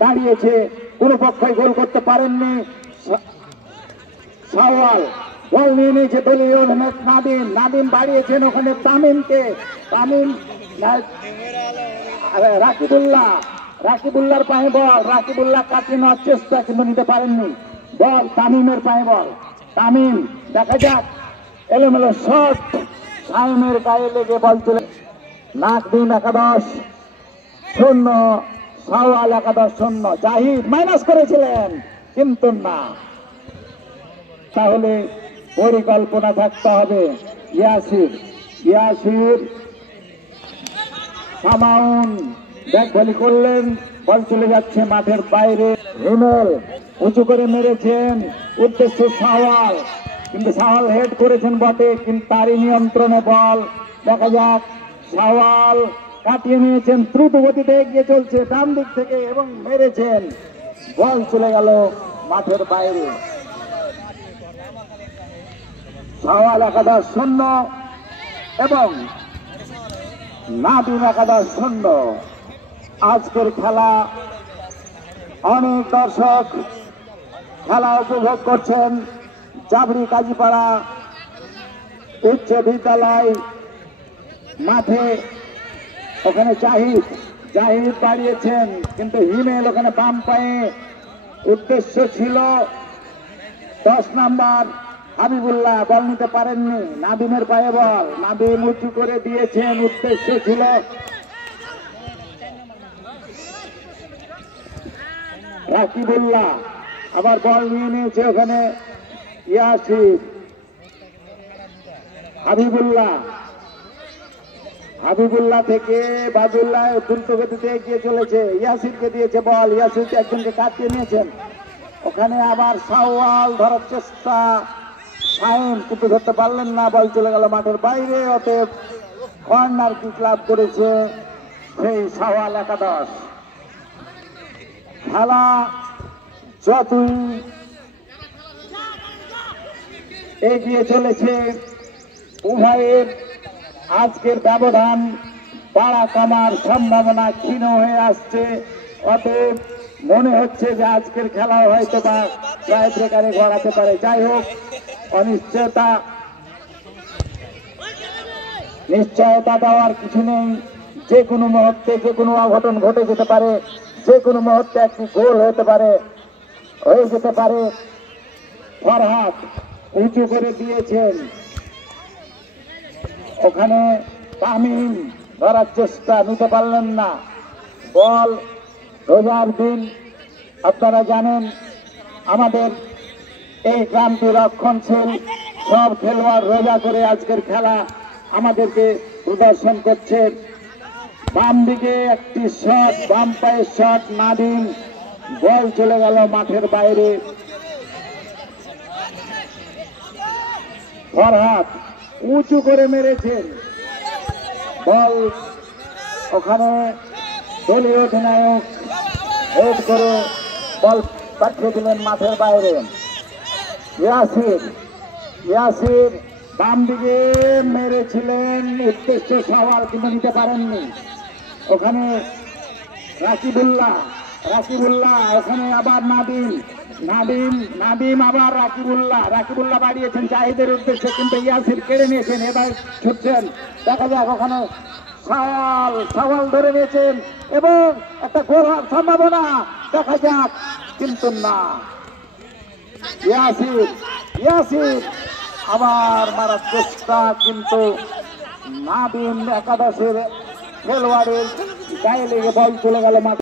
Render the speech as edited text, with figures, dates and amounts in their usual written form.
দাঁড়িয়েছে, কোনো পক্ষই গোল করতে পারেননি। শাওয়াল বল নিয়ে নিয়েছে দলীয় অধিনায়ক নাদিম, নাদিম বাড়িয়েছেন ওখানে তামিমকে, তামিম রাকিবুল্লাহ, রাকিবুল্লাহর পায়ে বল, রাকিবুল্লাহ কাটিয়ে নেওয়ার চেষ্টা কিন্তু নিতে পারেননি, বল তামিমের পায়ে বল, তামিম দেখা যাক, এলোমেলো শট, শাইমের গায়ে লেগে বল চলে। নাকদিম 11-0, শাওয়াল 11-0। জাহিদ মাইনাস করেছিলেন কিন্তু না, তাহলে পরিকল্পনা থাকতে হবে। ইয়াসির, ইয়াসির সামাউন ব্যাক ভলি করলেন, বল চলে যাচ্ছে মাঠের বাইরে। হিমেল উঁচু করে মেরেছেন, উদ্দেশ্য শাওয়াল, কিন্তু শাওয়াল হেড করেছেন বটে, কিন্তু তারই নিয়ন্ত্রণে বল। দেখা যাক, শাওয়াল কাটিয়ে নিয়েছেন, দ্রুত গতিতে এগিয়ে চলছে ডান দিক থেকে এবং মেরেছেন, বল চলে গেল মাঠের বাইরে। শাওয়াল 11-0 এবং নাদিম 11-0। আজকের খেলা অনেক দর্শক খেলা উপভোগ করছেন। জাবরি কাজীপাড়া উচ্চ বিদ্যালয় মাঠে, ওখানে জাহিদ, জাহিদ বাড়িয়েছেন, কিন্তু হিমেল ওখানে বাম পায়ে, উদ্দেশ্য ছিল 10 নাম্বার হাবিবুল্লাহ, বল নিতে পারেননি, নাদিমের পায়ে বল, নাদিম উঁচু করে দিয়েছেন, উদ্দেশ্য ছিল রাকিবুল্লাহ, আবার বল নিয়ে নিয়েছে ওখানে ইয়াসির, হাবিবুল্লাহ, হাবিবুল্লাহ থেকে বাদুল্লাহ দ্রুত গতিতে এগিয়ে চলেছে, ইয়াসিরকে দিয়েছে বল, ইয়াসিরকে একজনকে কাটিয়ে নিয়েছেন, ওখানে আবার শাওয়াল ধরার চেষ্টা, শাইম কিন্তু ধরতে পারলেন না, বল চলে গেল মাঠের বাইরে। অতএব কর্নার কিক লাভ করেছে সেই শাওয়াল 11। খেলা যতই এগিয়ে চলেছে, উভয়ের আজকের ব্যবধান বাড়া কমার সম্ভাবনা ক্ষীণ হয়ে আসছে। অতএব মনে হচ্ছে যে আজকের খেলা হয়তো বা ট্রাই ব্রেকারে গড়াতে পারে। যাই হোক, অনিশ্চয়তা, নিশ্চয়তা দেওয়ার কিছু নেই, যে কোনো মুহূর্তে যে কোনো অঘটন ঘটে যেতে পারে, যে কোনো মুহূর্তে একটি গোল হতে পারে, হয়ে যেতে পারে। ফরহাদ উঁচু করে দিয়েছেন, ওখানে তামিম ধরার চেষ্টা, নিতে পারলেন না, বল। রোজার দিন আপনারা জানেন, আমাদের এই গ্রামটি রক্ষণশীল, সব খেলোয়াড় রোজা করে আজকের খেলা আমাদেরকে প্রদর্শন করছে। বাম দিকে একটি শট, বাম পায়ের শট, নাদিম, বল চলে গেল মাঠের বাইরে। ফরহাদ উঁচু করে মেরেছেন, বল ওখানে দলীয় অধিনায়ক হেড করে বল পাঠিয়ে দিলেন মাঠের বাইরে। ইয়াসির, ইয়াসির বাম দিকে মেরেছিলেন, উদ্দেশ্য শাওয়াল কিন্তু নিতে পারেননি, ওখানে রাকিবুল্লাহ, রাকিবুল্লাহ ওখানে আবার নাদিম, নাদিম, নাদিম আবার রাকিবুল্লাহ, রাকিবুল্লাহ বাড়িয়েছেন জাহিদের উদ্দেশ্যে, কিন্তু ইয়াসির কেড়ে নিয়েছেন, এবার ছুটছেন, দেখা যাক ওখানে শাওয়াল, শাওয়াল ধরে নিয়েছেন এবং একটা গোল হওয়ার সম্ভাবনা, দেখা যাক কিন্তু না। ইয়াসির, ইয়াসির আবার মারার চেষ্টা, কিন্তু নাদিম 11 খেলোয়াড়ের গায়ে লেগে বল চলে গেল মাঠে।